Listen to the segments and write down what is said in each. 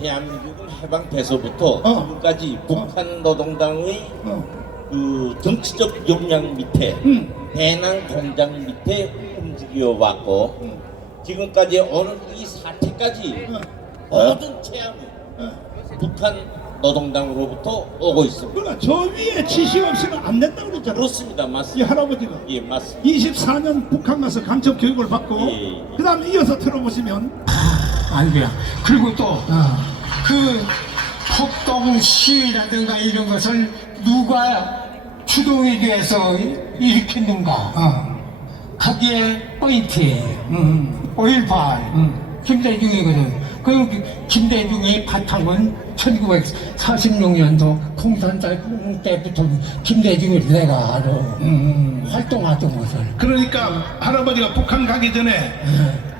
대한민국은 해방돼서부터 지금까지 북한 노동당의 그 정치적 역량 밑에 대남 공장 밑에 움직여 왔고 지금까지 오는 이 사태까지 모든 체험이 북한 노동당으로부터 오고 있습니다. 그러니까 저 위에 지시 없이는 안 된다고 그랬잖아. 그렇습니다. 이 맞습니다. 할아버지가 예, 맞습니다. 24년 북한 가서 간첩 교육을 받고 예. 그 다음에 이어서 들어보시면 아이고야. 그리고 또 그 폭동 시위라든가 이런 것을 누가 주동에 대해서 일으켰는가? 거기에 포인트예요. 5.18 김대중이거든. 그 김대중의 바탕은 1946년도 공산당 때부터 김대중을 내가 알아. 활동하던 것을. 그러니까 할아버지가 북한 가기 전에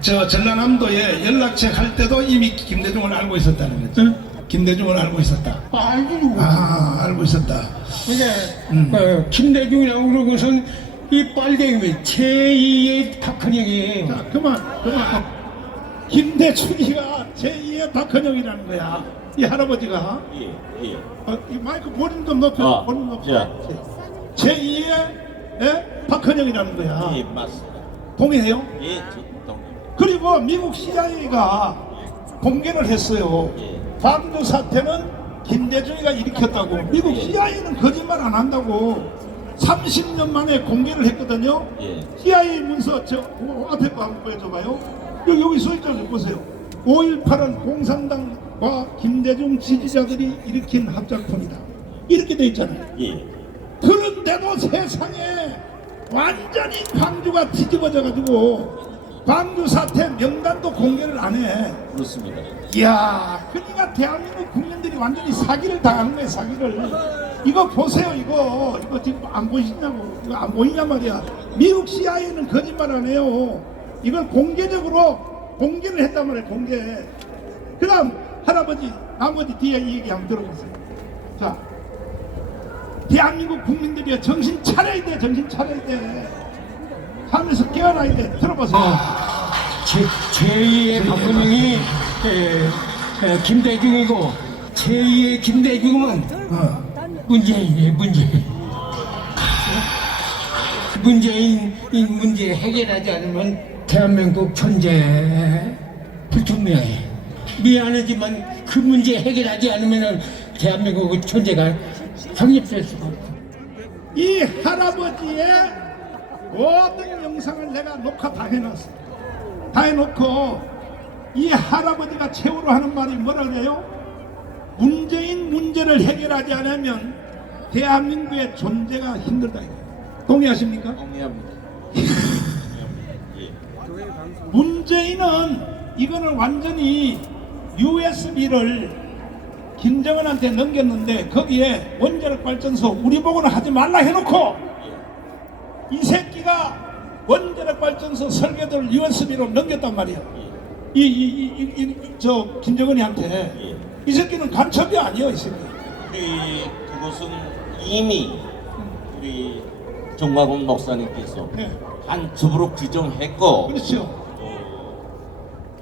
저 전라남도에 연락책 할 때도 이미 김대중을 알고 있었다는 거죠. 김대중을 알고 있었다. 알고. 알고 있었다. 이게 김대중이라고 그러는 것은 이 빨갱이 제2의 박헌영이에요. 자, 그만. 김대중이가 제2의 박헌영이라는 거야. 이 할아버지가 예, 예. 이 마이크 볼륨 좀 높여. 볼륨 높여. 제2의 박헌영이라는 거야. 예, 맞습니다. 동의해요? 예, 저 동의. 그리고 미국 CIA가 공개를 했어요. 예. 광주 사태는 김대중이가 일으켰다고. 미국 예. CIA는 거짓말 안 한다고 30년 만에 공개를 했거든요. 예. CIA 문서 저 앞에 거 한번 보여줘봐요. 여기 써있잖아요. 보세요. 5.18은 공산당과 김대중 지지자들이 일으킨 합작품이다. 이렇게 돼 있잖아요. 예. 그런데도 세상에 완전히 광주가 뒤집어져가지고 광주 사태 명단도 공개를 안 해. 그렇습니다. 이야, 그러니까 대한민국 국민들이 완전히 사기를 당하는 거예요. 사기를. 이거 보세요. 이거 지금 안 보이시냐고. 이거 안 보이냐 말이야. 미국 CIA는 거짓말 안 해요. 이걸 공개적으로 공개를 했단 말이에요. 공개. 그 다음 할아버지 나머지 뒤에 이 얘기 한번 들어보세요. 자, 대한민국 국민들이 정신 차려야 돼. 정신 차려야 돼. 하면서 깨어나야 돼. 들어보세요. 제2의 박헌영이 김대중이고 제2의 김대중은 문재인이에요. 문재인 이 문제 해결하지 않으면 대한민국 존재 불투명해. 미안하지만 그 문제 해결하지 않으면 대한민국 존재가 성립될 수가 없어. 이 할아버지의 모든 영상을 내가 녹화 다 해놨어. 다 해놓고 이 할아버지가 최후로 하는 말이 뭐라 그래요? 문재인 문제를 해결하지 않으면 대한민국의 존재가 힘들다. 동의하십니까? 동의합니다. 예. 문재인은 이거는 완전히 USB를 김정은한테 넘겼는데 거기에 원자력 발전소 우리 보고는 하지 말라 해놓고 이 새끼가 원자력 발전소 설계도를 USB로 넘겼단 말이야. 저 김정은이한테 이 새끼는 간첩이 아니야. 이 새끼. 그것은 이미 우리 정광훈 목사님께서 네. 간첩으로 규정했고 그렇죠.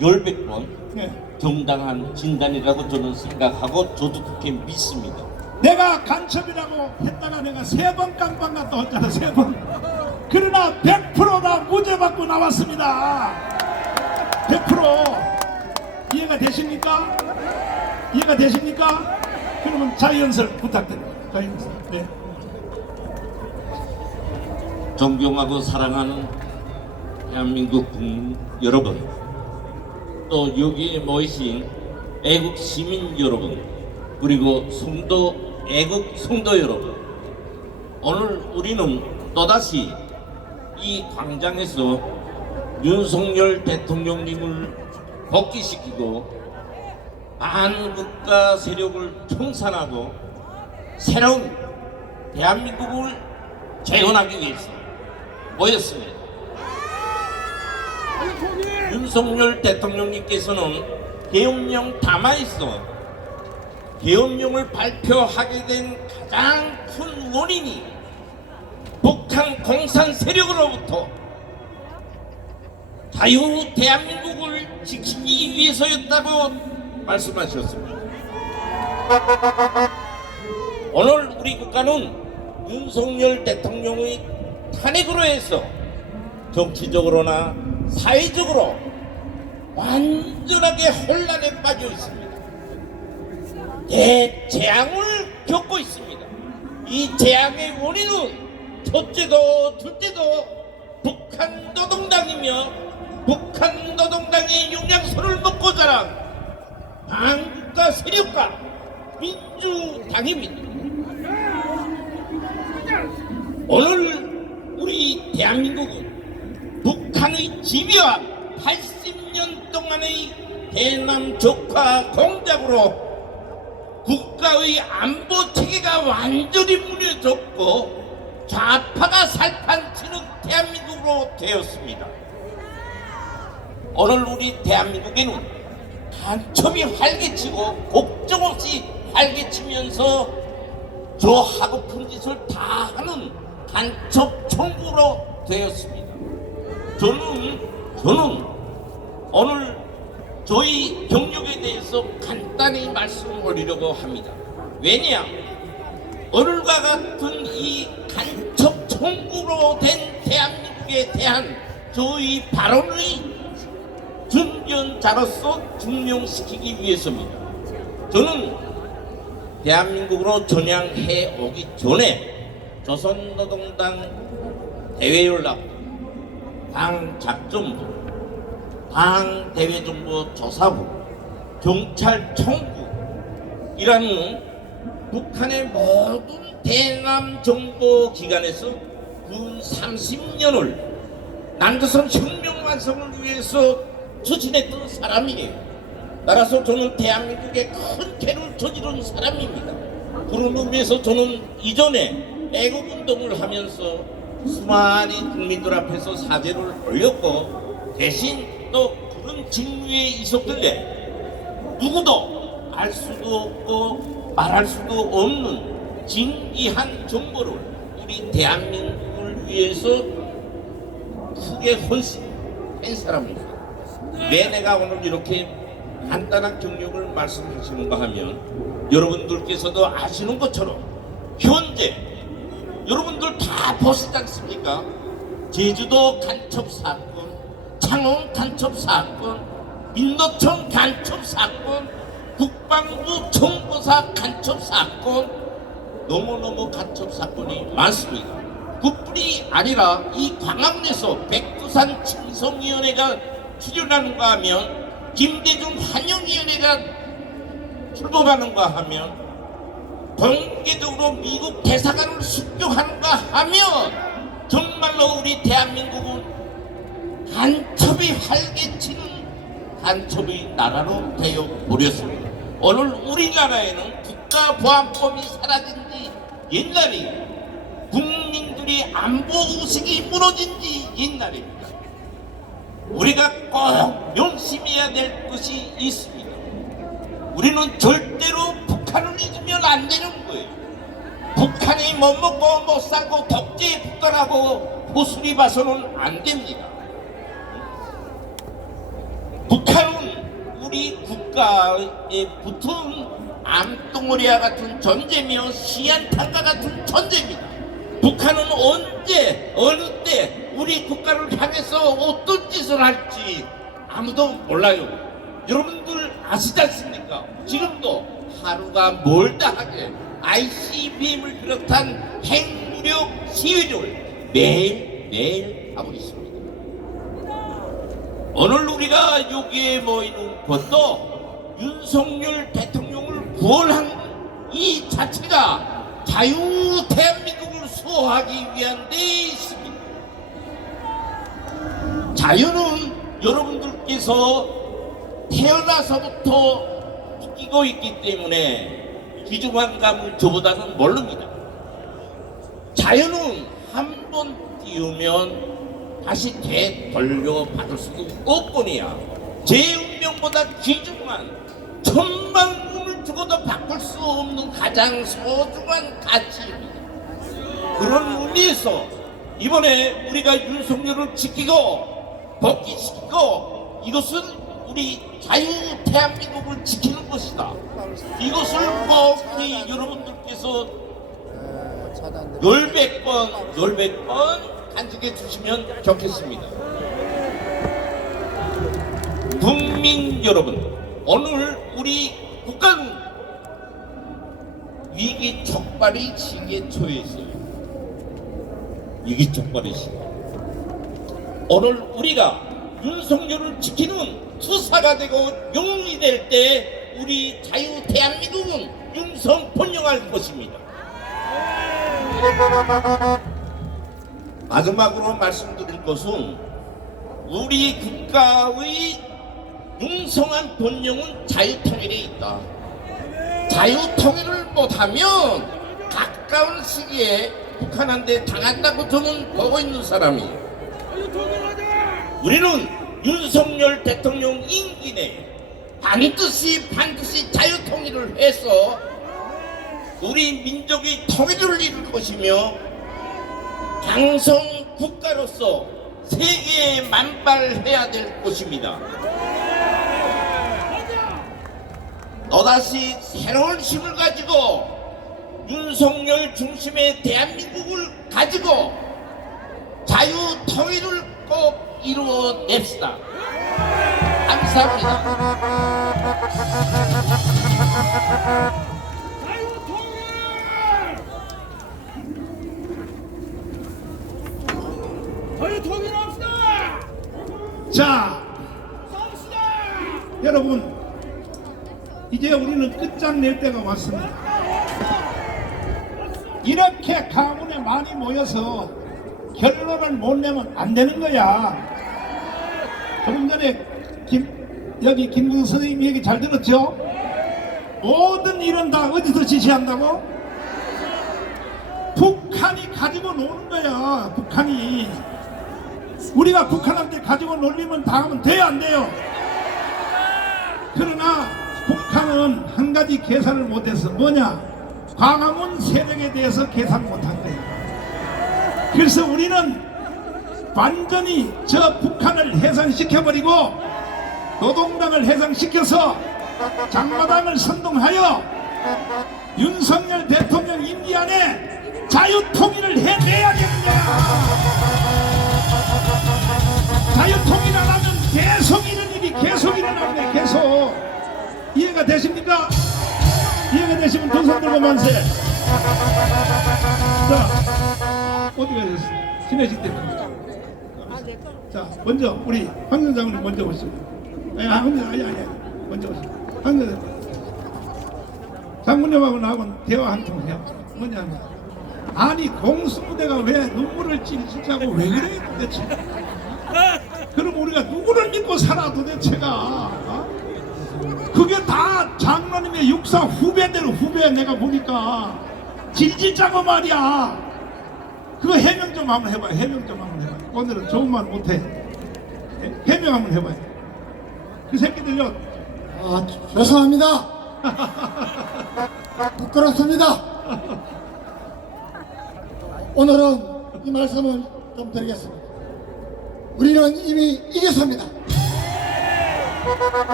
열백 번 네. 정당한 진단이라고 저는 생각하고 저도 그렇게 믿습니다. 내가 간첩이라고 했다가 내가 3번 깜빵 갔다 왔잖아. 3번. 그러나 100%다 무죄 받고 나왔습니다. 100% 이해가 되십니까? 이해가 되십니까? 그러면 자연설 부탁드립니다. 자연설. 네. 존경하고 사랑하는 대한민국 국민 여러분, 또 여기에 모이신 애국 시민 여러분, 그리고 애국 성도 여러분, 오늘 우리는 또다시 이 광장에서 윤석열 대통령님을 복귀시키고 반국가 세력을 청산하고 새로운 대한민국을 재건하기 위해서 모였습니다. 윤석열 대통령님께서는 계엄령 담화에서 계엄령을 발표하게 된 가장 큰 원인이 북한 공산 세력으로부터 자유 대한민국을 지키기 위해서였다고 말씀하셨습니다. 오늘 우리 국가는 윤석열 대통령의 탄핵으로 해서 정치적으로나 사회적으로 완전하게 혼란에 빠져 있습니다. 대재앙을 겪고 있습니다. 이 재앙의 원인은 첫째도 둘째도 북한 노동당이며 북한 노동당의 영양소를 먹고 자란 반국가 세력과 민주당입니다. 오늘 우리 대한민국은 북한의 집요한 80년 동안의 대남 적화 공작으로 국가의 안보 체계가 완전히 무너졌고 좌파가 살판치는 대한민국으로 되었습니다. 오늘 우리 대한민국에는 간첩이 활개치고 걱정 없이 활개치면서 저 하고픈 짓을 다 하는 간첩 천국으로 되었습니다. 저는 오늘 저희 경력에 대해서 간단히 말씀을 올리려고 합니다. 왜냐? 오늘과 같은 이 간첩 천국으로 된 대한민국에 대한 저희 발언의 증언자로서 증명시키기 위해서입니다. 저는 대한민국으로 전향해 오기 전에 조선노동당 대외연락, 당 작전부, 당 대외정보조사부, 경찰청국이라는 북한의 모든 대남 정보기관에서 군 30년을 남조선 혁명 완성을 위해서 추진했던 사람이에요. 따라서 저는 대한민국에 큰 죄를 저지른 사람입니다. 그런 의미에서 저는 이전에 애국운동을 하면서 수많은 국민들 앞에서 사죄를 올렸고 대신 또 그런 직무에 있었길래 누구도 알 수도 없고 말할 수도 없는 진귀한 정보를 우리 대한민국을 위해서 크게 헌신한 사람입니다. 왜 내가 오늘 이렇게 간단한 경력을 말씀하시는가 하면 여러분들께서도 아시는 것처럼 현재 여러분들 다 보시지 않습니까? 제주도 간첩 사건, 창원 간첩 사건, 민노총 간첩 사건, 국방부 정보사 간첩 사건, 너무너무 간첩 사건이 많습니다. 그뿐이 아니라 이 광화문에서 백두산 칭송위원회가 출연하는가 하면 김대중 환영위원회가 출범하는가 하면 공개적으로 미국 대사관을 습격하는가 하면 정말로 우리 대한민국은 간첩이 활개치는 간첩의 나라로 되어 버렸습니다. 오늘 우리나라에는 국가보안법이 사라진 지 옛날이 국민들이 안보 의식이 무너진 지 옛날입니다. 우리가 꼭 명심해야 될 것이 있습니다. 우리는 절대로 북한을 잊으면 안 되는 거예요. 북한이 못 먹고 못 살고 독재 국가라고 호술이 봐서는 안 됩니다. 북한은 우리 국가에 붙은 암덩어리와 같은 존재며 시한탄과 같은 존재입니다. 북한은 언제 어느 때 우리 국가를 향해서 어떤 짓을 할지 아무도 몰라요. 여러분들 아시지 않습니까? 지금도 하루가 멀다 하게 ICBM을 비롯한 핵무력 시위를 매일 하고 있습니다. 오늘 우리가 여기에 모이는 것도 윤석열 대통령을 구원한 이 자체가 자유 대한민국을 수호하기 위한 데 있습니다. 자유는 여러분들께서 태어나서부터 느끼고 있기 때문에 귀중한 감을 저보다는 모릅니다. 자유는 한 번 띄우면 다시 되돌려받을 수도 없거니와 제 운명보다 귀중한 천만 원을 주고도 바꿀 수 없는 가장 소중한 가치입니다. 그런 의미에서 이번에 우리가 윤석열을 지키고 복귀시키고 이것은 우리 자유 대한민국을 지키는 것이다. 이것을 꼭 우리 여러분들께서 열백 번 간직해 주시면 좋겠습니다. 국민 여러분, 오늘 우리 국가는 위기 촉발의 시기에 처해있어요. 위기 촉발의 시기. 오늘 우리가 윤석열을 지키는 수사가 되고 영웅이 될 때 우리 자유 대한민국은 윤성번영할 것입니다. 마지막으로 말씀드릴 것은 우리 국가의 융성한 번영은 자유통일에 있다. 자유통일을 못하면 가까운 시기에 북한한테 당한다고 저는 보고 있는 사람이에요. 우리는 윤석열 대통령 임기 내에 반드시 자유통일을 해서 우리 민족의 통일을 이룰 것이며 강성 국가로서 세계에 만발해야 될 것입니다. 또다시 새로운 힘을 가지고 윤석열 중심의 대한민국을 가지고 자유 통일을 꼭 이루어냅시다. 감사합니다. 자유 통일합시다. 자, 여러분, 이제 우리는 끝장낼 때가 왔습니다. 이렇게 가문에 많이 모여서 결론을 못 내면 안 되는 거야. 조금 전에 여기 김구성 선생님 얘기 잘 들었죠? 모든 일은 다 어디서 지시한다고? 북한이 가지고 노는 거야. 북한이. 우리가 북한한테 가지고 놀리면 당하면 돼요, 안 돼요? 그러나 북한은 한 가지 계산을 못해서 뭐냐? 광화문 세력에 대해서 계산 못한 거예요. 그래서 우리는 완전히 저 북한을 해산시켜버리고 노동당을 해산시켜서 장마당을 선동하여 윤석열 대통령 임기 안에 자유통일을 해내야겠는 거야. 자유통일 안 하면 계속 이런 일이 계속 일어나는데 계속. 이해가 되십니까? 이해가 되시면 두 손 들고 만세. 자, 어디 가셨어? 신혜식 대표. 자, 먼저 우리 황 장관님 먼저 오시죠. 아니, 먼저 오시죠. 황 장군님하고 나하고는 대화 한 통 해요. 뭐냐면, 아니 공수부대가 왜 눈물을 찔찔하고 왜 그래 도대체? 그럼 우리가 누구를 믿고 살아 도대체가? 그게 다 장로님의 육사 후배대로 후배. 내가 보니까 질질 짜고 말이야. 그거 해명 좀 한번 해봐요. 해명 좀 한번 해봐요. 오늘은 좋은 말 못해. 해명 한번 해봐요. 그 새끼들요. 죄송합니다. 부끄럽습니다. 오늘은 이 말씀을 좀 드리겠습니다. 우리는 이미 이겼습니다.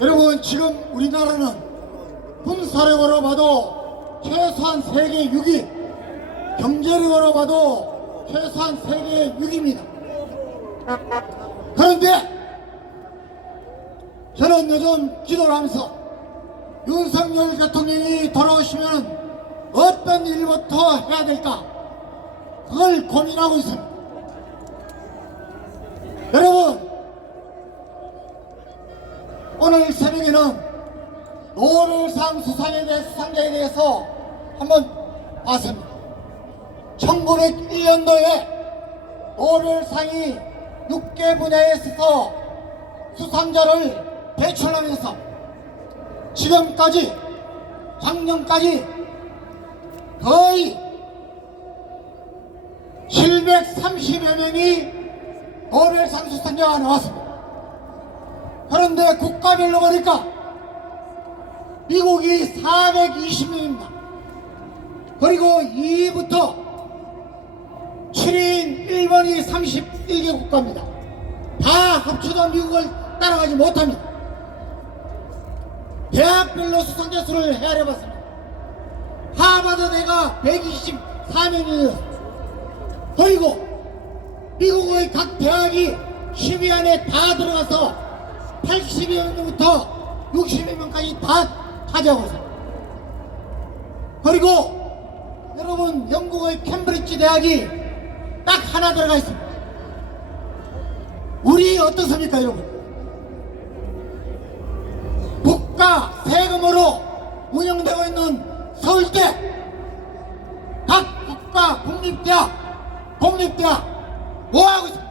여러분, 지금 우리나라는 군사력으로 봐도 최소한 세계 6위, 경제력으로 봐도 최소한 세계 6위입니다. 그런데 저는 요즘 기도를 하면서 윤석열 대통령이 돌아오시면 어떤 일부터 해야 될까, 그걸 고민하고 있습니다. 여러분, 오늘 새벽에는 노벨상 수상자에 대해서 한번 봤습니다. 1901년도에 노벨상이 6개 분야에 있어서 수상자를 배출하면서 지금까지, 작년까지 거의 730여 명이 노벨상 수상자가 나왔습니다. 그런데 국가별로 보니까 미국이 420명입니다. 그리고 2위부터 7위인 일본이 31개 국가입니다. 다 합쳐도 미국을 따라가지 못합니다. 대학별로 수상자 수를 헤아려봤습니다. 하버드대가 124명이었습니다. 그리고 미국의 각 대학이 10위 안에 다 들어가서 80여 명부터 60여 명까지 다 차지하고 있습니다. 그리고 여러분 영국의 캠브리지 대학이 딱 하나 들어가 있습니다. 우리 어떻습니까 여러분? 국가 세금으로 운영되고 있는 서울대 각 국가 공립대학 뭐하고 있습니까?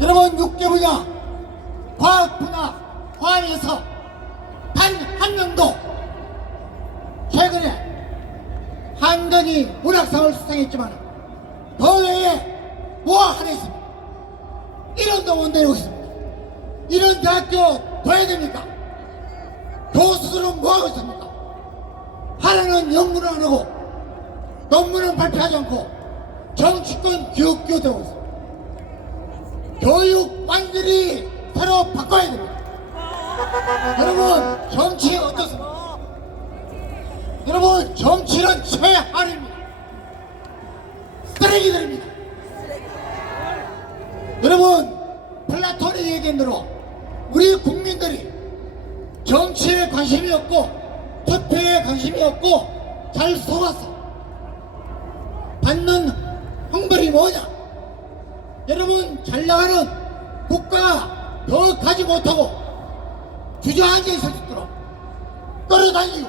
여러분 육계 분야 과학 분야 과학에서 단 한 명도 최근에 한전이 문학상을 수상했지만 그 외에 뭐 하나 있습니까? 1원도 못 내리고 있습니다. 이런 대학교 둬야 됩니까? 교수들은 뭐하고 있습니까? 하나는 연구를 안 하고 논문은 발표하지 않고 정치권 기웃기웃하고 있습니다. 교육 완전히 새로 바꿔야 됩니다. 여러분 정치 어떻습니까? 여러분 정치는 최악입니다. 쓰레기들입니다. 여러분 플라톤이 얘기한 대로 우리 국민들이 정치에 관심이 없고 투표에 관심이 없고 잘 속았어. 받는 형벌이 뭐냐? 여러분 잘 나가는 국가 더 가지 못하고 주저앉아 있을 수 있도록 끌어다니고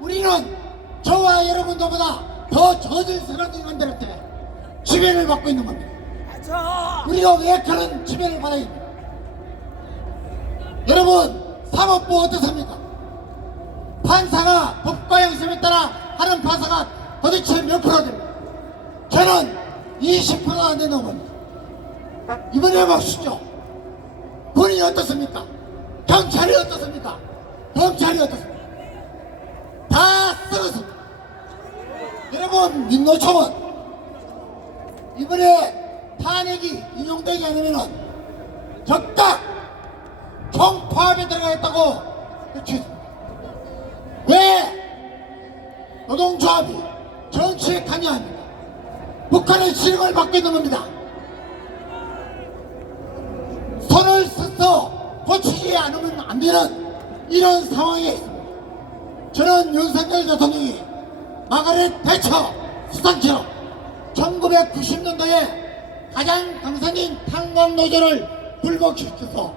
우리는 저와 여러분들보다 더 저질스러운 인간들한테 지배를 받고 있는 겁니다. 우리가 왜 그런 지배를 받아야 됩니까? 여러분 사법부 어떻습니까? 판사가 법과 양심에 따라 하는 판사가 도대체 몇 프로 됩니까? 저는 20%가 안 된다고 봅니다. 이번에 보시죠. 군인이 어떻습니까? 경찰이 어떻습니까? 검찰이 어떻습니까? 다 썩었습니다. 여러분 민노총은 이번에 탄핵이 인용되지 않으면 적당 총파업에 들어가겠다고 외쳤습니다. 왜 노동조합이 정치에 관여합니까? 북한의 지령을 받고 있는 겁니다. 손을 써서 고치지 않으면 안 되는 이런 상황에 있습니다. 저는 윤석열 대통령이 마가렛 대처 수상처럼 1990년도에 가장 강성인 탄광노조를 굴복시켜서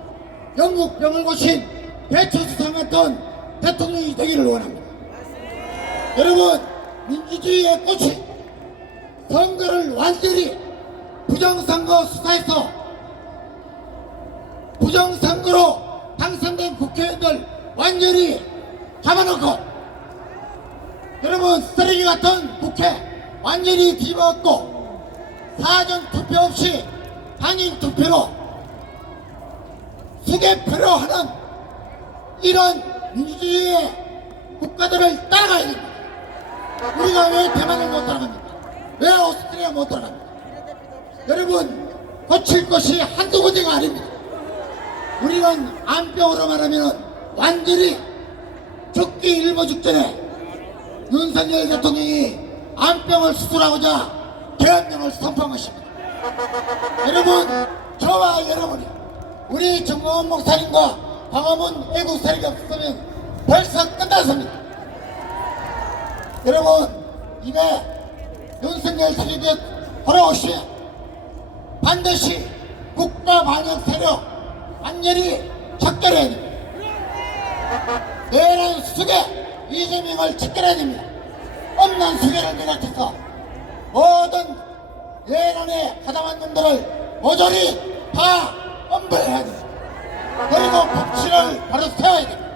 영국 병을 고친 대처 수상 같은 대통령이 되기를 원합니다. 여러분 민주주의의 꽃이 선거를 완전히 부정선거 수사에서 부정선거로 당선된 국회의원들 완전히 잡아놓고 여러분 쓰레기 같은 국회 완전히 뒤집어엎고 사전 투표 없이 단일 투표로 수개표로 하는 이런 민주주의의 국가들을 따라가야 됩니다. 우리가 왜 대만을 못 따라갑니까? 왜 오스트리아 못 따라갑니까? 여러분 고칠 것이 한두 군데가 아닙니다. 우리는 안병으로 말하면 완전히 죽기 일보 직전에 윤석열 대통령이 안병을 수술하고자 계엄령을 선포한 것입니다. 여러분 저와 여러분이 우리 정광훈 목사님과 광화문 애국사리가 없으면 벌써 끝났습니다. 여러분 이제 윤석열 세력이 돌아오시면 반드시 국가 반역 세력 완전히 척결해야 됩니다. 내란 수계 이재명을 척결해야 됩니다. 엄난 수계를 내려쳐서 모든 내란에 가담한 놈들을 모조리 다 엄벌해야 됩니다. 그리고 법치를 바로 세워야 됩니다.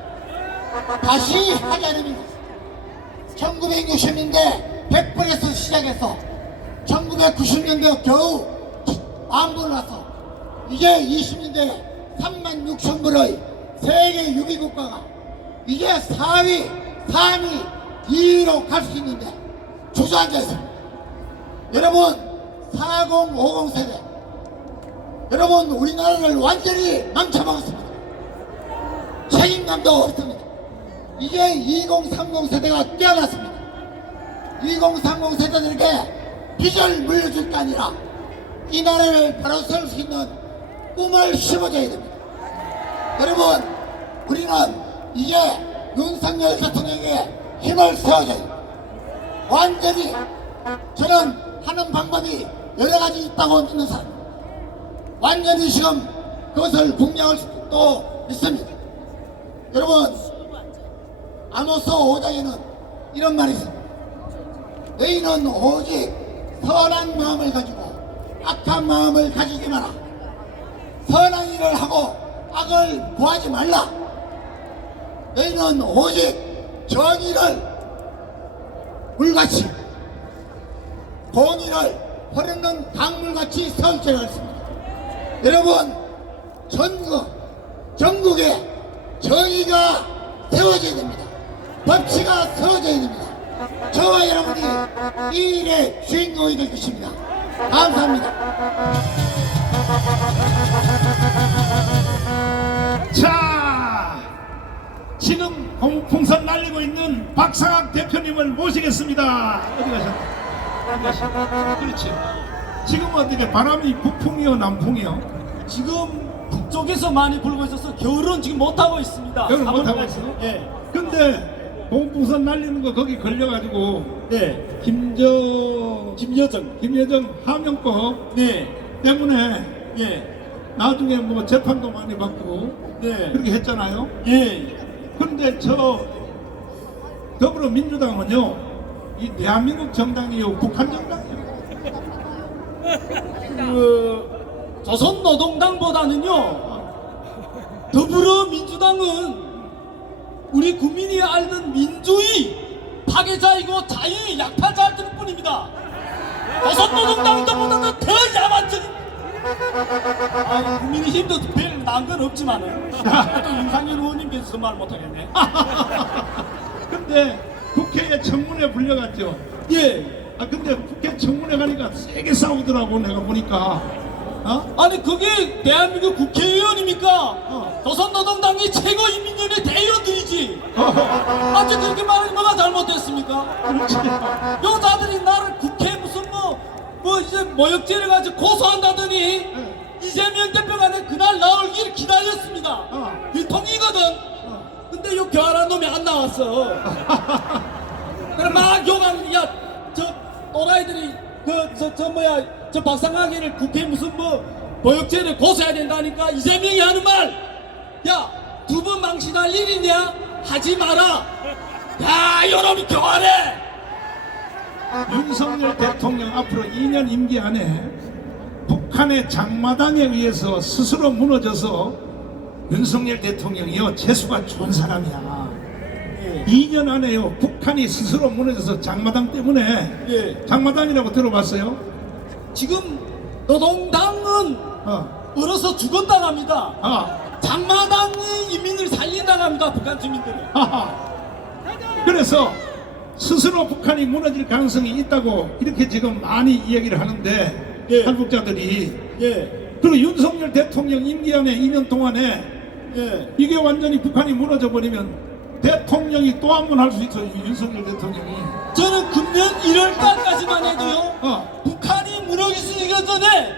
다시 하지 않으면 1960년대 100번에서 시작해서 1990년대 겨우 만불 나서 이제 20년대 3만 6천 불의 세계 6위 국가가 이제 4위, 3위, 2위로 갈 수 있는데 주저앉아 있습니다. 여러분 4050 세대 여러분 우리나라를 완전히 망쳐먹었습니다. 책임감도 없습니다. 이제 2030 세대가 깨어났습니다. 2030 세대들에게 빚을 물려줄 게 아니라 이 나라를 바로 세울 수 있는 꿈을 심어줘야 됩니다. 여러분, 우리는 이제 윤석열 대통령에게 힘을 세워줘야 됩니다. 완전히 저는 하는 방법이 여러 가지 있다고 믿는 사람입니다. 완전히 지금 그것을 공략할 수도 있습니다. 여러분, 아모스 5장에는 이런 말이 있습니다. 너희는 오직 선한 마음을 가지고 악한 마음을 가지지 마라. 선한 일을 하고 악을 구하지 말라. 너희는 오직 정의를 물같이 공의를 흐르는 강물같이 세울 줄 알았습니다. 여러분, 전국에 정의가 세워져야 됩니다. 법치가 세워져야 됩니다. 저와 여러분이 이 일의 주인공이 될 것입니다. 감사합니다. 자, 지금 풍선 날리고 있는 박상학 대표님을 모시겠습니다. 어디 가셨나? 어디 가셨나? 그렇지. 지금 어떻게 바람이 북풍이요, 남풍이요? 지금 북쪽에서 많이 불고 있어서 겨울은 지금 못하고 있습니다. 겨울 못하고 4월까지. 있어요? 예. 근데 풍선 날리는 거 거기 걸려가지고 네. 김여정 하명법 네. 때문에 예. 나중에 뭐 재판도 많이 받고 네. 그렇게 했잖아요. 예. 그런데 저 더불어민주당은요, 이 대한민국 정당이요, 북한 정당이요. 조선노동당보다는요, 더불어민주당은 우리 국민이 알던 민주의 파괴자이고 자유의 약탈자들 뿐입니다. 조선노동당보다는 더 야만적인. 국민의힘도 별 나은 건 없지만은 또 윤상현 의원님께서 말 못하겠네. 근데 국회에 청문회 불려갔죠. 예. 근데 국회 청문회 가니까 세게 싸우더라고, 내가 보니까. 아니 그게 대한민국 국회의원입니까? 조선노동당이 최고인민위원회 대의원들이지. 아직 그렇게 말하는 뭐가 잘못됐습니까? 그렇지. 여자들이 나를 국회 무슨 뭐 이제 모욕죄를 가지고 고소한다더니 이재명 대표가 내 그날 나올길 기다렸습니다. 일통이거든. 근데 요 교활한 놈이 안 나왔어. 그래 막 욕하는, 야, 저 또라이들이 저 박상학이를 국회 무슨 모욕죄를 고소해야 된다니까 이재명이 하는 말, 야, 두 번 망신할 일이냐? 하지 마라. 야, 요놈이 교활해. 윤석열 대통령 앞으로 2년 임기 안에 북한의 장마당에 의해서 스스로 무너져서 윤석열 대통령이요, 재수가 좋은 사람이야. 2년 안에요, 북한이 스스로 무너져서 장마당 때문에. 예. 장마당이라고 들어봤어요? 지금 노동당은 얼어서 죽었다갑니다. 장마당이 인민을 살린다갑니다. 북한 주민들을. 그래서 스스로 북한이 무너질 가능성이 있다고 이렇게 지금 많이 이야기를 하는데, 예. 탈북자들이. 예. 그리고 윤석열 대통령 임기 안에 2년 동안에 예. 이게 완전히 북한이 무너져 버리면 대통령이 또 한 번 할 수 있어요, 윤석열 대통령이. 저는 금년 1월달까지만 해도요, 북한이 무너질 수 있기 전에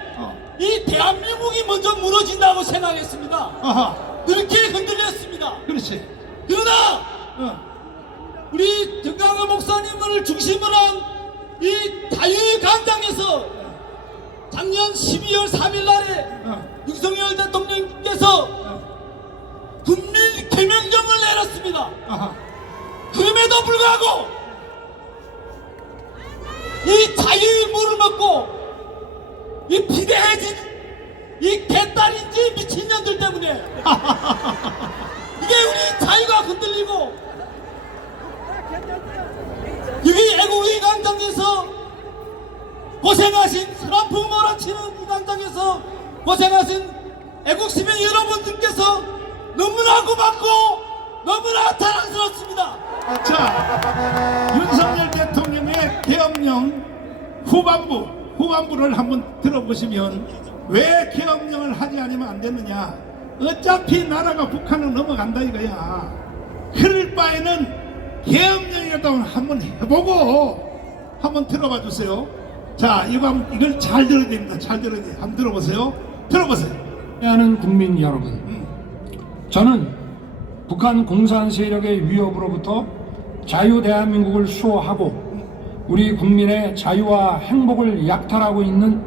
이 대한민국이 먼저 무너진다고 생각했습니다. 그렇게 흔들렸습니다. 그렇지. 그러나 우리 정강호 목사님을 중심으로 한 이 자유광장에서 작년 12월 3일 날에 윤석열 대통령께서 국민 개명령을 내렸습니다. 그럼에도 불구하고 이 자유의 물을 먹고 이 비대해진 이 개딸인지 미친년들 때문에 이게 우리 자유가 흔들리고, 여기 애국의 광장에서 고생하신, 슬럼프 몰아치는 이 광장에서 고생하신 애국시민 여러분들께서 너무나 고맙고 너무나 자랑스럽습니다. 자, 윤석열 대통령의 계엄령 후반부를 한번 들어보시면 왜 계엄령을 하지 않으면 안 됐느냐, 어차피 나라가 북한은 넘어간다 이거야. 그럴 바에는 계엄령이라도 한번 해보고 한번 들어봐 주세요. 자, 이걸 잘 들어야 됩니다. 잘 들어야 돼요. 한번 들어보세요. 들어보세요. 하는 국민 여러분, 저는 북한 공산 세력의 위협으로부터 자유 대한민국을 수호하고 우리 국민의 자유와 행복을 약탈하고 있는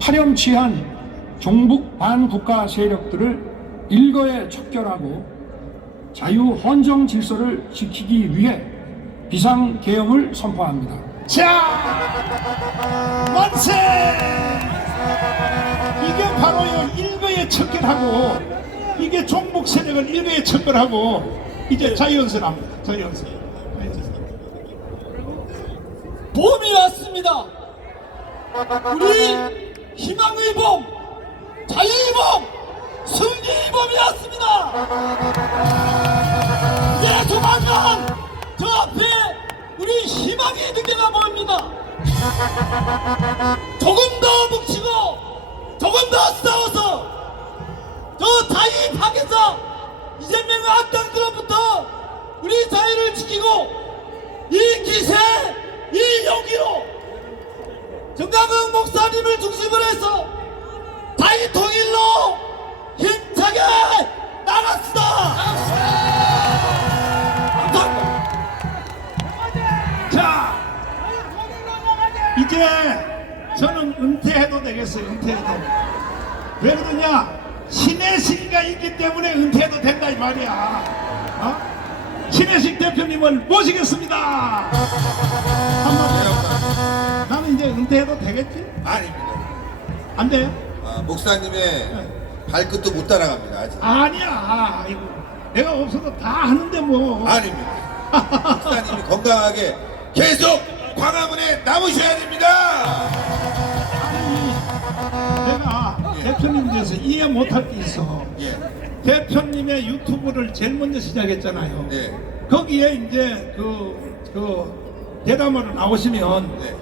파렴치한 종북 반국가 세력들을 일거에 척결하고 자유 헌정 질서를 지키기 위해 비상계엄을 선포합니다. 자, 만세! 이게 바로요 일거에 척결하고, 이게 종북 세력을 일거에 척결하고 이제 자유연설합니다. 자유연설. 봄이 왔습니다. 우리 희망의 봄, 자유의 봄, 승리의 봄이 왔습니다. 이제 조만간 저 앞에 우리 희망이 느껴가 보입니다. 조금 더 뭉치고 조금 더 싸워서 저 자유 밖에서 이재명의 악당들로부터 우리 자유를 지키고 이 기세, 이 용기로 정강은 목사님을 중심으로 해서 자유 통일로 힘차게 나갑시다. 감사합니다. 자, 이제 저는 은퇴해도 되겠어요. 은퇴해도. 왜 그러냐? 신혜식이가 있기 때문에 은퇴해도 된다 이 말이야. 어? 신혜식 대표님을 모시겠습니다. 한번. 나는 이제 은퇴해도 되겠지? 아닙니다. 안 돼? 목사님의 발끝도 못 따라갑니다. 아직. 아니야. 이거 내가 없어도 다 하는데 뭐. 아닙니다. 목사님이 건강하게 계속 광화문에 남으셔야 됩니다. 아니, 내가 대표님 대해서 이해 못할 게 있어. 예. 대표님의 유튜브를 제일 먼저 시작했잖아요. 네. 거기에 이제 그 대담으로 나오시면 네.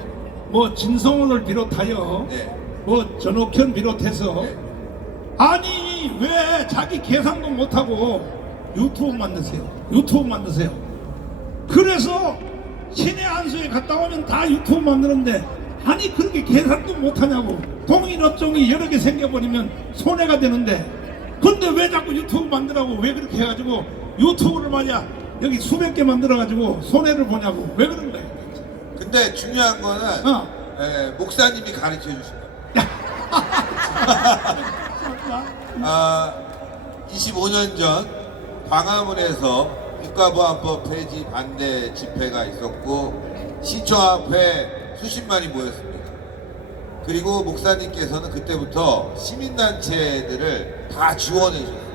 뭐 진성훈을 비롯하여 네. 뭐 전옥현 비롯해서 네. 아니 왜 자기 계산도 못하고 유튜브 만드세요. 유튜브 만드세요. 그래서 신의 한수에 갔다 오면 다 유튜브 만드는데 아니 그렇게 계산도 못하냐고. 동일업종이 여러 개 생겨버리면 손해가 되는데 근데 왜 자꾸 유튜브 만들라고 왜 그렇게 해가지고 유튜브를 말이야 여기 수백 개 만들어가지고 손해를 보냐고 왜 그런 거야. 근데 중요한 거는 목사님이 가르쳐 주신 거예요. 25년 전 광화문에서 국가보안법 폐지 반대 집회가 있었고 시청 앞에 수십만이 모였습니다. 그리고 목사님께서는 그때부터 시민단체들을 다 지원해 주셨어요.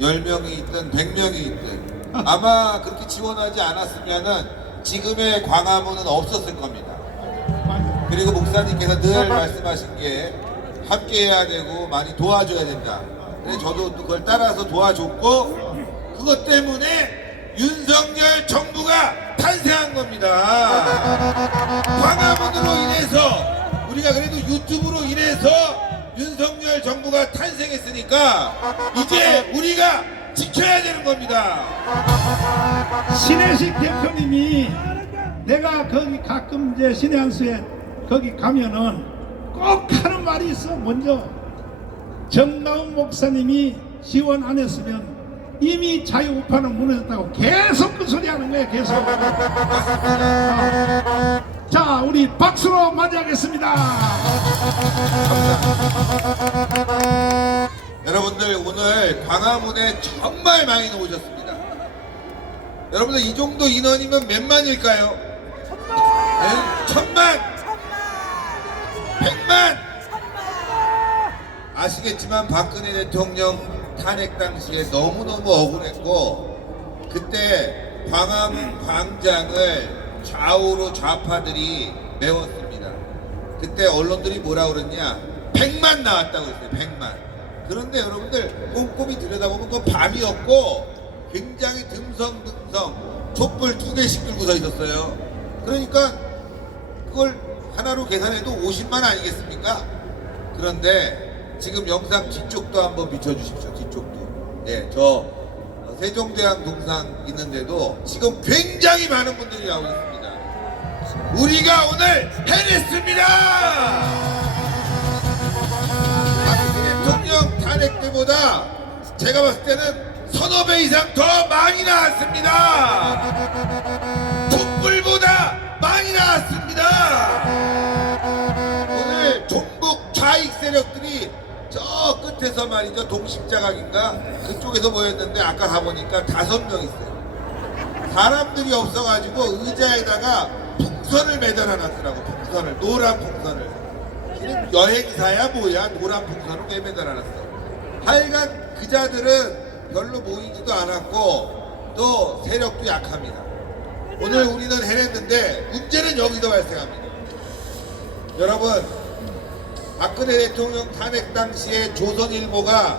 10명이 있든 100명이 있든 아마 그렇게 지원하지 않았으면은 지금의 광화문은 없었을 겁니다. 그리고 목사님께서 늘 말씀하신 게 함께 해야 되고 많이 도와줘야 된다. 그래서 저도 또 그걸 따라서 도와줬고 그것 때문에 윤석열 정부가 탄생한 겁니다. 광화문으로 인해서 우리가 그래도 유튜브로 인해서 윤석열 정부가 탄생했으니까 이제 우리가 지켜야 되는 겁니다. 신혜식 대표님이 내가 거기 가끔 이제 신의 한수에 거기 가면은 꼭 하는 말이 있어. 먼저 정나운 목사님이 지원 안 했으면 이미 자유우파는 무너졌다고 계속 그 소리 하는 거야. 계속. 자, 우리 박수로 맞이하겠습니다. 여러분들 오늘 광화문에 정말 많이 오셨습니다. 여러분들 이 정도 인원이면 몇만일까요? 네? 1000만? 100만? 아시겠지만 박근혜 대통령 탄핵 당시에 너무너무 억울했고 그때 광화문 광장을 좌우로 좌파들이 메웠습니다. 그때 언론들이 뭐라 그랬냐? 100만 나왔다고 했어요. 100만. 그런데 여러분들 꼼꼼히 들여다보면 그건 밤이었고 굉장히 듬성듬성 촛불 2개씩 들고 서 있었어요. 그러니까 그걸 하나로 계산해도 50만 아니겠습니까? 그런데 지금 영상 뒤쪽도 한번 비춰주십시오. 뒤쪽도. 예, 저 세종대왕 동상 있는데도 지금 굉장히 많은 분들이 나오고 있습니다. 우리가 오늘 해냈습니다. 박근혜 대통령 탄핵 때보다 제가 봤을 때는 서너 배 이상 더 많이 나왔습니다. 촛불보다 많이 나왔습니다. 오늘 종북 좌익 세력들이 저 끝에서 말이죠, 동십자각인가 그쪽에서 모였는데 아까 가보니까 5명 있어요. 사람들이 없어가지고 의자에다가 풍선을 매달아놨더라고. 풍선을, 노란 풍선을. 지금 여행사야 뭐야, 노란 풍선을 왜 매달아놨어. 하여간 그자들은 별로 모이지도 않았고 또 세력도 약합니다. 오늘 우리는 해냈는데 문제는 여기서 발생합니다. 여러분, 박근혜 대통령 탄핵 당시에 조선일보가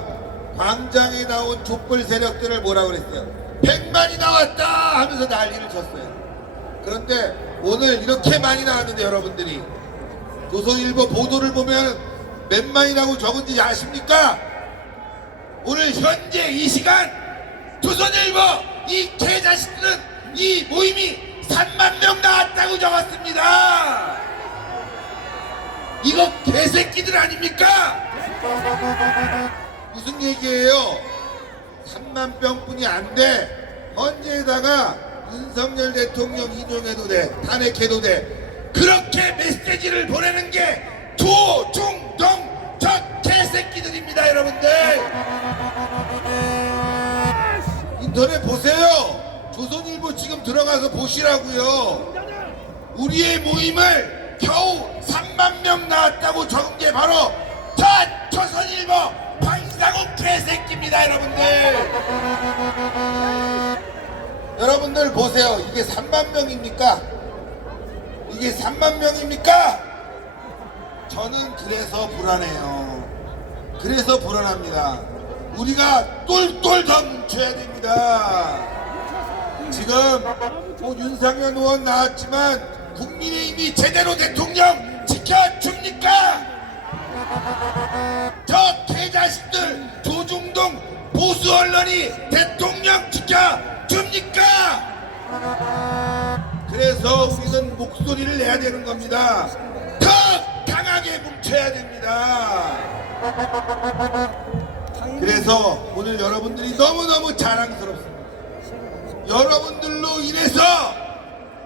광장에 나온 촛불 세력들을 뭐라 그랬어요? 100만이 나왔다 하면서 난리를 쳤어요. 그런데 오늘 이렇게 많이 나왔는데 여러분들이 조선일보 보도를 보면 몇 만이라고 적은지 아십니까? 오늘 현재 이 시간 조선일보 이 개자식들은 이 모임이 3만 명 나왔다고 적었습니다. 이거 개새끼들 아닙니까? 무슨 얘기예요? 3만 명뿐이 안 돼. 헌재에다가 윤석열 대통령 인용해도 돼, 탄핵해도 돼. 그렇게 메시지를 보내는 게 조중동 저 개새끼들입니다, 여러분들. 인터넷 보세요. 조선일보 지금 들어가서 보시라고요. 우리의 모임을 겨우 3만 명 나왔다고 적은 게 바로 저 조선일보 방사국 개새끼입니다, 여러분들. 여러분들 보세요. 이게 3만 명입니까? 이게 3만 명입니까? 저는 그래서 불안해요. 그래서 불안합니다. 우리가 똘똘 더 뭉쳐야 됩니다. 지금 뭐 윤상현 의원 나왔지만 국민의힘이 제대로 대통령 지켜줍니까? 저 개자식들 조중동 보수 언론이 대통령 지켜줍니까? 그래서 우리는 목소리를 내야 되는 겁니다. 더 강하게 뭉쳐야 됩니다. 그래서 오늘 여러분들이 너무너무 자랑스럽습니다. 여러분들로 인해서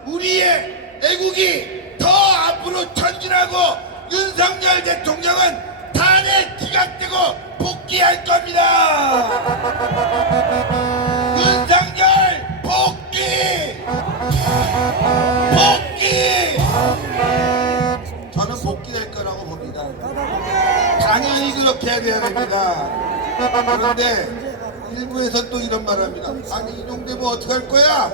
우리의 애국이 더 앞으로 전진하고 윤석열 대통령은 탄핵 기각되고 복귀할 겁니다. 윤석열 복귀! 복귀! 저는 복귀될 거라고 봅니다. 당연히 그렇게 해야 됩니다. 그런데 일부에서 또 이런 말을 합니다. 아니 인용되면 어떡할 거야?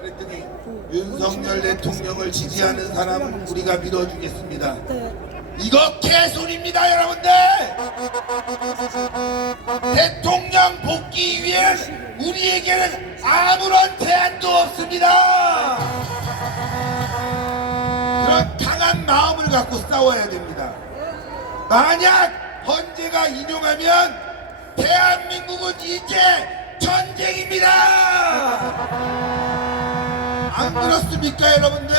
그랬더니 윤석열 대통령을 지지하는 사람은 우리가 밀어주겠습니다. 이거 개소리입니다, 여러분들. 대통령 복귀 위에는 우리에게는 아무런 제한도 없습니다. 그런 강한 마음을 갖고 싸워야 됩니다. 만약 헌재가 인용하면 대한민국은 이제 전쟁입니다. 안 그렇습니까, 여러분들?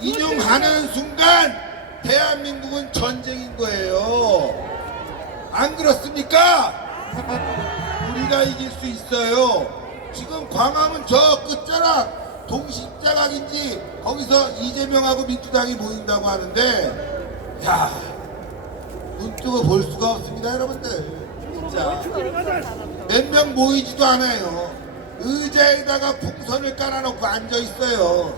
인용하는 순간 대한민국은 전쟁인 거예요. 안 그렇습니까? 우리가 이길 수 있어요. 지금 광화문 저 끝자락 동십자각인지 거기서 이재명하고 민주당이 모인다고 하는데, 야, 눈 뜨고 볼 수가 없습니다, 여러분들. 진짜 몇 명 모이지도 않아요. 의자에다가 풍선을 깔아놓고 앉아 있어요.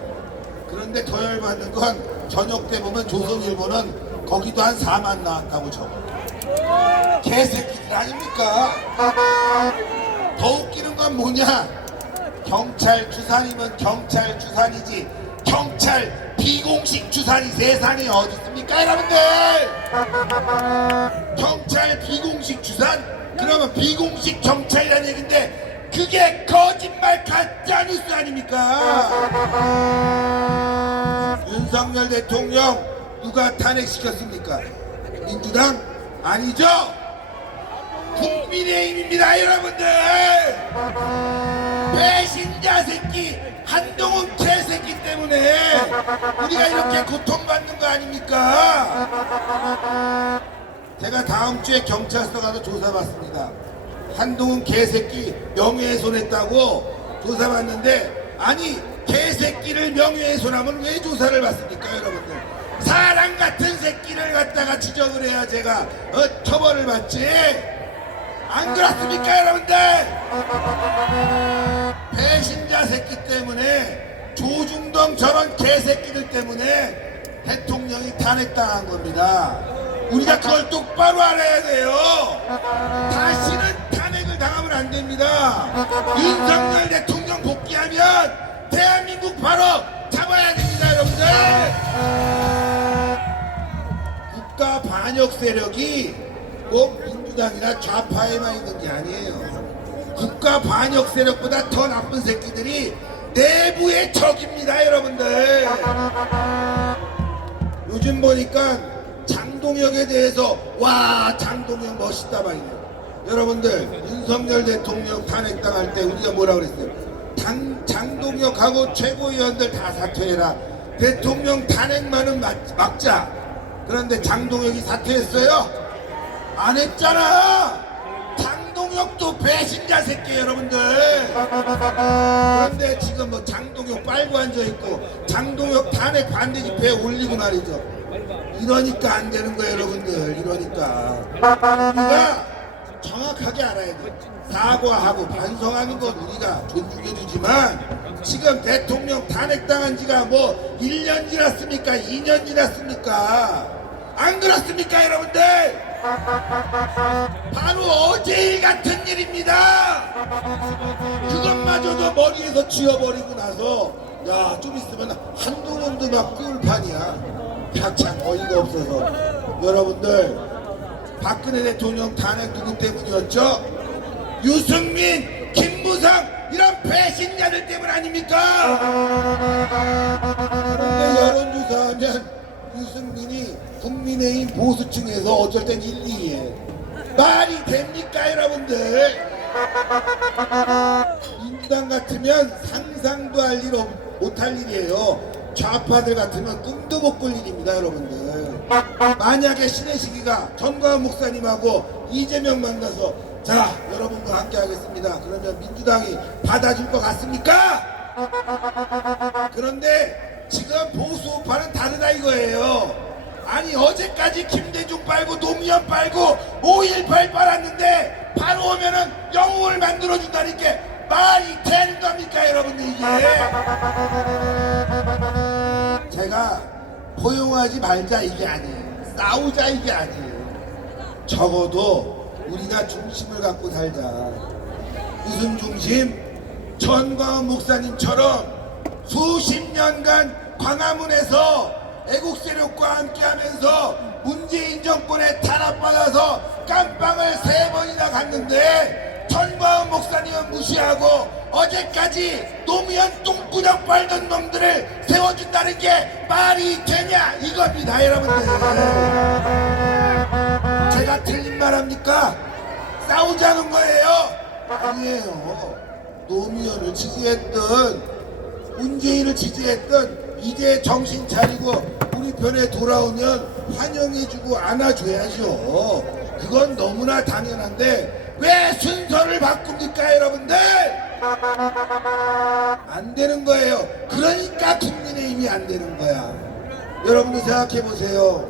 그런데 더 열받는 건 저녁 때 보면 조선일보는 거기도 한 4만 나왔다고 적어. 개새끼들 아닙니까? 더 웃기는 건 뭐냐? 경찰 주산이면 경찰 주산이지 경찰 비공식 주산이 세상에 어디 있습니까, 여러분들? 경찰 비공식 주산? 그러면 비공식 경찰이라는 얘기인데 그게 거짓말 가짜뉴스 아닙니까? 윤석열 대통령 누가 탄핵시켰습니까? 민주당 아니죠? 국민의힘입니다, 여러분들. 배신자 새끼 한동훈 개새끼 때문에 우리가 이렇게 고통받는 거 아닙니까? 제가 다음 주에 경찰서 가서 조사받습니다. 한동훈 개새끼 명예훼손했다고 조사받는데, 아니 개새끼를 명예훼손하면 왜 조사를 받습니까, 여러분들? 사람 같은 새끼를 갖다가 지적을 해야 제가 처벌을 받지. 안 그렇습니까, 여러분들? 배신자 새끼 때문에, 조중동 저런 개새끼들 때문에 대통령이 탄핵당한 겁니다. 우리가 그걸 똑바로 알아야 돼요. 다시는 탄핵을 당하면 안 됩니다. 윤석열 대통령 복귀하면 대한민국 바로 잡아야 됩니다, 여러분들. 국가 반역 세력이 꼭 민주당이나 좌파에만 있는 게 아니에요. 국가 반역 세력보다 더 나쁜 새끼들이 내부의 적입니다, 여러분들. 요즘 보니까 장동혁에 대해서 와 장동혁 멋있다 막 이래요. 여러분들 윤석열 대통령 탄핵당할 때 우리가 뭐라 그랬어요? 장동혁하고 최고위원들 다 사퇴해라. 대통령 탄핵만은 막자. 그런데 장동혁이 사퇴했어요? 안 했잖아. 장동혁도 배신자 새끼, 여러분들. 그런데 지금 뭐 장동혁 빨고 앉아있고 장동혁 탄핵 반대 집회에 올리고 말이죠. 이러니까 안 되는 거예요, 여러분들. 이러니까 우리가 정확하게 알아야 돼. 사과하고 반성하는 건 우리가 존중해주지만, 지금 대통령 탄핵당한 지가 뭐 1년 지났습니까? 2년 지났습니까? 안 그렇습니까, 여러분들? 바로 어제 일 같은 일입니다. 그것마저도 머리에서 지워버리고 나서 야, 좀 있으면 한동훈도 막 꿀판이야. 참 어이가 없어서. 여러분들, 박근혜 대통령 탄핵 누구 때문이었죠? 유승민, 김무성 이런 배신자들 때문 아닙니까? 그런데 여론조사하면 유승민이 국민의힘 보수층에서 어쩔 땐 1, 2위에 말이 됩니까, 여러분들? 민주당 같으면 상상도 못할 일이에요. 좌파들 같으면 꿈도 못 꿀 일입니다, 여러분들. 만약에 신혜식이가 전광훈 목사님하고 이재명 만나서 자, 여러분과 함께 하겠습니다. 그러면 민주당이 받아줄 것 같습니까? 그런데 지금 보수우파는 다르다 이거예요. 아니 어제까지 김대중 빨고 노무현 빨고 5.18 빨았는데 바로 오면은 영웅을 만들어준다니까 말이 되는 겁니까, 여러분들? 이게 제가 포용하지 말자 이게 아니에요. 싸우자 이게 아니에요. 적어도 우리가 중심을 갖고 살자. 무슨 중심? 전광훈 목사님처럼 수십 년간 광화문에서 애국 세력과 함께하면서 문재인 정권에 탄압받아서 깜빵을 3번이나 갔는데 전광훈 목사님은 무시하고 어제까지 노무현 똥구녕 빨던 놈들을 세워준다는 게 말이 되냐 이겁니다, 여러분들. 제가 틀린 말합니까? 싸우자는 거예요? 아니에요. 노무현을 지지했던 문재인을 지지했던 이제 정신 차리고 우리 편에 돌아오면 환영해주고 안아줘야죠. 그건 너무나 당연한데 왜 순서를 바꿉니까, 여러분들? 안 되는 거예요. 그러니까 국민의힘이 안 되는 거야. 여러분들 생각해보세요.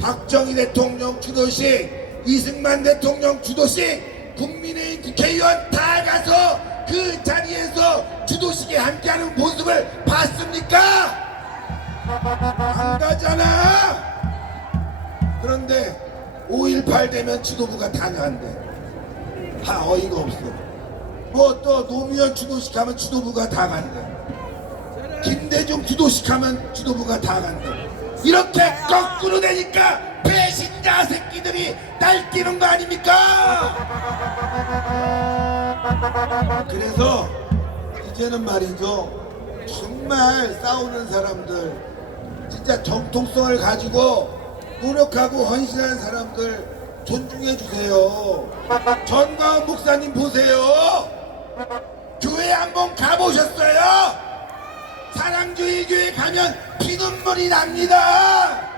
박정희 대통령 주도식, 이승만 대통령 주도식, 국민의힘 국회의원 다 가서 그 자리에서 주도식에 함께하는 모습을 봤습니까? 안 가잖아. 그런데 5.18 되면 지도부가 다 나간대. 다 어이가 없어. 뭐 또 노무현 주도식 하면 지도부가 다 간대. 김대중 주도식 하면 지도부가 다 간대. 이렇게 거꾸로 되니까 배신자 새끼들이 날뛰는 거 아닙니까? 그래서 이제는 말이죠, 정말 싸우는 사람들 진짜 정통성을 가지고 노력하고 헌신한 사람들 존중해 주세요. 전광훈 목사님 보세요. 교회 한번 가보셨어요? 사랑주의 교회 가면 피눈물이 납니다.